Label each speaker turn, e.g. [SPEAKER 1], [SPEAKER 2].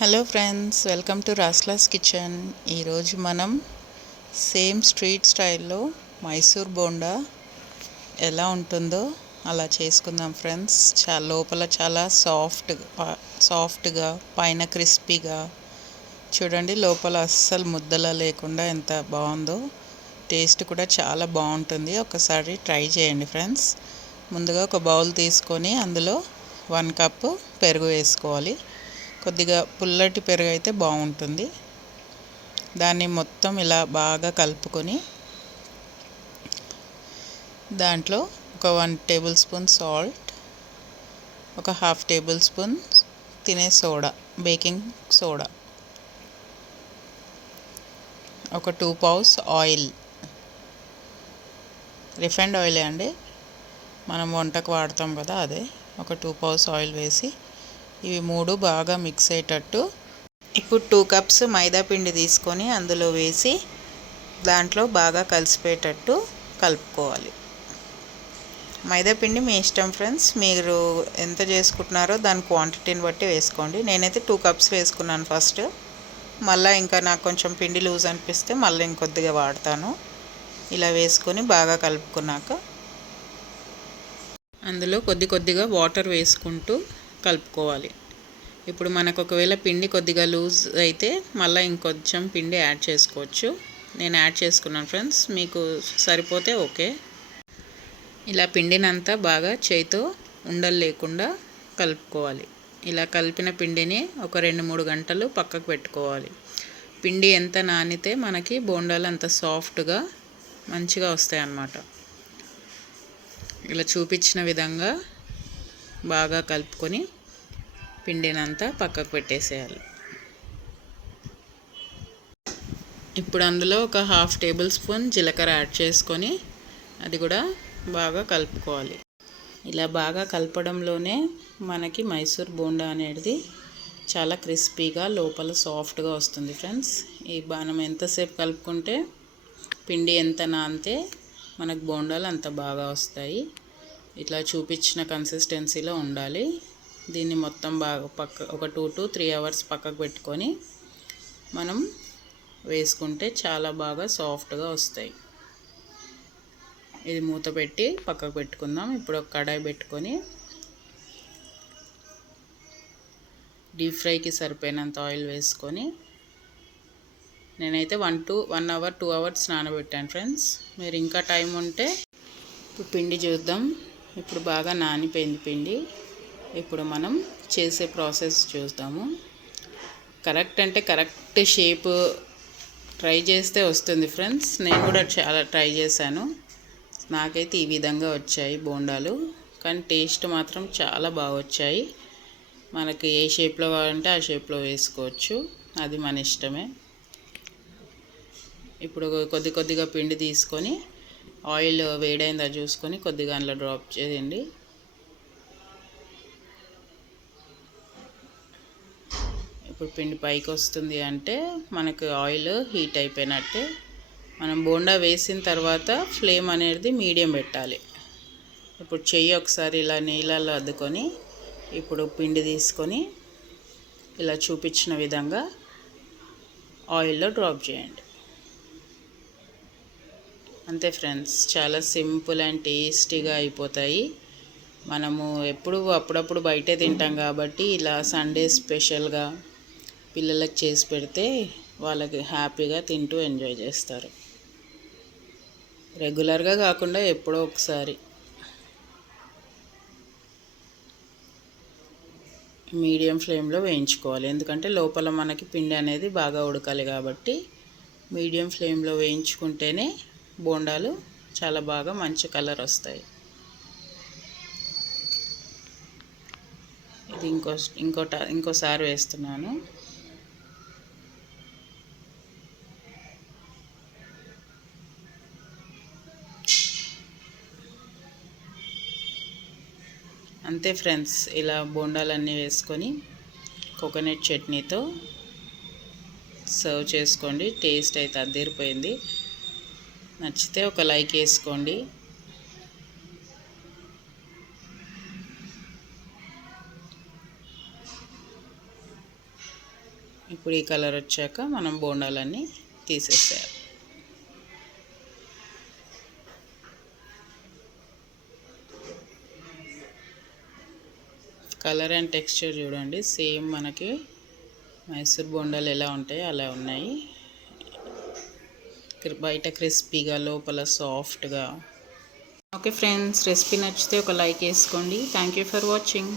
[SPEAKER 1] Hello friends welcome to రాస్లాస్ kitchen ఈరోజు మనం సేమ్ స్ట్రీట్ స్టైల్లో మైసూర్ బోండా ఎలా ఉంటుందో అలా చేసుకుందాం ఫ్రెండ్స్ చాలా లోపల చాలా సాఫ్ట్ సాఫ్ట్గా పైన క్రిస్పీగా చూడండి లోపల అస్సలు ముద్దలా లేకుండా ఎంత బాగుందో. టేస్ట్ కూడా చాలా బాగుంటుంది. ఒకసారి ట్రై చేయండి ఫ్రెండ్స్ ముందుగా ఒక బౌల్ తీసుకొని అందులో వన్ కప్పు పెరుగు వేసుకోవాలి. కొద్దిగా పుల్లటి పెరుగు అయితే బాగుంటుంది. దాన్ని మొత్తం ఇలా బాగా కలుపుకొని దాంట్లో ఒక వన్ టేబుల్ స్పూన్ సాల్ట్ ఒక హాఫ్ టేబుల్ స్పూన్ తినే సోడా బేకింగ్ సోడా ఒక టూ పౌస్ ఆయిల్. రిఫైండ్ ఆయిలే అండి. మనం వంటకు వాడతాం కదా అదే. ఒక టూ పౌస్ ఆయిల్ వేసి ఇవి మూడు బాగా మిక్స్ అయ్యేటట్టు. ఇప్పుడు టూ కప్స్ మైదాపిండి తీసుకొని అందులో వేసి దాంట్లో బాగా కలిసిపోయేటట్టు కలుపుకోవాలి. మైదాపిండి మీ ఇష్టం ఫ్రెండ్స్ మీరు ఎంత చేసుకుంటున్నారో దాని క్వాంటిటీని బట్టి వేసుకోండి. నేనైతే టూ కప్స్ వేసుకున్నాను ఫస్ట్ మళ్ళీ ఇంకా నాకు కొంచెం పిండి లూజ్ అనిపిస్తే మళ్ళీ ఇంకొద్దిగా వాడతాను. ఇలా వేసుకొని బాగా కలుపుకున్నాక అందులో కొద్ది కొద్దిగా వాటర్ వేసుకుంటూ కలుపుకోవాలి. ఇప్పుడు మనకు ఒకవేళ పిండి కొద్దిగా లూజ్ అయితే మళ్ళీ ఇంకొంచెం పిండి యాడ్ చేసుకోవచ్చు. నేను యాడ్ చేసుకున్నాను ఫ్రెండ్స్ మీకు సరిపోతే ఓకే. ఇలా పిండినంతా బాగా చేయితో ఉండలు లేకుండా కలుపుకోవాలి. ఇలా కలిపిన పిండిని ఒక రెండు మూడు గంటలు పక్కకు పెట్టుకోవాలి. పిండి ఎంత నానితే మనకి బోండాలు అంత సాఫ్ట్గా మంచిగా వస్తాయి అన్నమాట ఇలా చూపించిన విధంగా బాగా కలుపుకొని పిండినంతా పక్కకు పెట్టేసేయాలి. ఇప్పుడు అందులో ఒక హాఫ్ టేబుల్ స్పూన్ జీలకర్ర యాడ్ చేసుకొని అది కూడా బాగా కలుపుకోవాలి. ఇలా బాగా కలపడంలోనే మనకి మైసూర్ బోండా అనేది చాలా క్రిస్పీగా లోపల సాఫ్ట్గా వస్తుంది ఫ్రెండ్స్. ఈ బాణం ఎంతసేపు కలుపుకుంటే పిండి ఎంత నానితే మనకు బోండాలు అంత బాగా వస్తాయి. ఇట్లా చూపించిన కన్సిస్టెన్సీలో ఉండాలి. దీన్ని మొత్తం బాగా పక్క ఒక టూ టు త్రీ అవర్స్ పక్కకు పెట్టుకొని మనం వేసుకుంటే చాలా బాగా సాఫ్ట్గా వస్తాయి. ఇది మూత పెట్టి పక్కకు పెట్టుకుందాం. ఇప్పుడు ఒక కడాయి పెట్టుకొని డీప్ ఫ్రైకి సరిపోయినంత ఆయిల్ వేసుకొని నేనైతే one to one hour two hours నానబెట్టాను ఫ్రెండ్స్. మీరు ఇంకా టైం ఉంటే ఇప్పుడు పిండి చూద్దాం. ఇప్పుడు బాగా నానిపోయింది పిండి. ఇప్పుడు మనం చేసే ప్రాసెస్ చూద్దాము. కరెక్ట్ అంటే కరెక్ట్ షేప్ ట్రై చేస్తే వస్తుంది ఫ్రెండ్స్. నేను కూడా చాలా ట్రై చేశాను. నాకైతే ఈ విధంగా వచ్చాయి బోండాలు. కానీ టేస్ట్ మాత్రం చాలా బాగా వచ్చాయి. మనకి ఏ షేప్లో కావాలంటే ఆ షేప్లో వేసుకోవచ్చు. అది మన ఇష్టమే. ఇప్పుడు కొద్ది కొద్దిగా పిండి తీసుకొని ఆయిల్ వేడైందా చూసుకొని కొద్దిగా అందులో డ్రాప్ చేయండి. ఇప్పుడు పిండి పైకి వస్తుంది అంటే మనకు ఆయిల్ హీట్ అయిపోయినట్టే. మనం బోండా వేసిన తర్వాత ఫ్లేమ్ అనేది మీడియం పెట్టాలి. ఇప్పుడు చెయ్యి ఒకసారి ఇలా నీళ్ళల్లో అద్దుకొని ఇప్పుడు పిండి తీసుకొని ఇలా చూపించిన విధంగా ఆయిల్లో డ్రాప్ చేయండి. అంతే ఫ్రెండ్స్ చాలా సింపుల్ అండ్ టేస్టీగా అయిపోతాయి. మనము ఎప్పుడు అప్పుడప్పుడు బయటే తింటాం కాబట్టి ఇలా సండే స్పెషల్గా పిల్లలకు చేసి పెడితే వాళ్ళకి హ్యాపీగా తింటూ ఎంజాయ్ చేస్తారు. రెగ్యులర్గా కాకుండా ఎప్పుడో ఒకసారి. మీడియం ఫ్లేమ్లో వేయించుకోవాలి. ఎందుకంటే లోపల మనకి పిండి అనేది బాగా ఉడకాలి కాబట్టి మీడియం ఫ్లేమ్లో వేయించుకుంటేనే బోండాలు చాలా బాగా మంచి కలర్ వస్తాయి. ఇది ఇంకో ఇంకో ఇంకోసారి వేస్తున్నాను. అంతే ఫ్రెండ్స్ ఇలా బోండాలన్నీ వేసుకొని కోకోనట్ చట్నీతో సర్వ్ చేసుకోండి. టేస్ట్ అయితే అద్దరిపోయింది. నచ్చితే ఒక లైక్ వేసుకోండి. ఇప్పుడు ఈ కలర్ వచ్చాక మనం బోండాలన్నీ తీసేసేయాలి. కలర్ అండ్ టెక్స్చర్ చూడండి. సేమ్ మనకి మైసూర్ బొండాలు ఎలా ఉంటాయి అలా ఉన్నాయి. బయట క్రిస్పీగా లోపల సాఫ్ట్గా. ఓకే ఫ్రెండ్స్ రెసిపీ నచ్చితే ఒక లైక్ వేసుకోండి. Thank you for watching.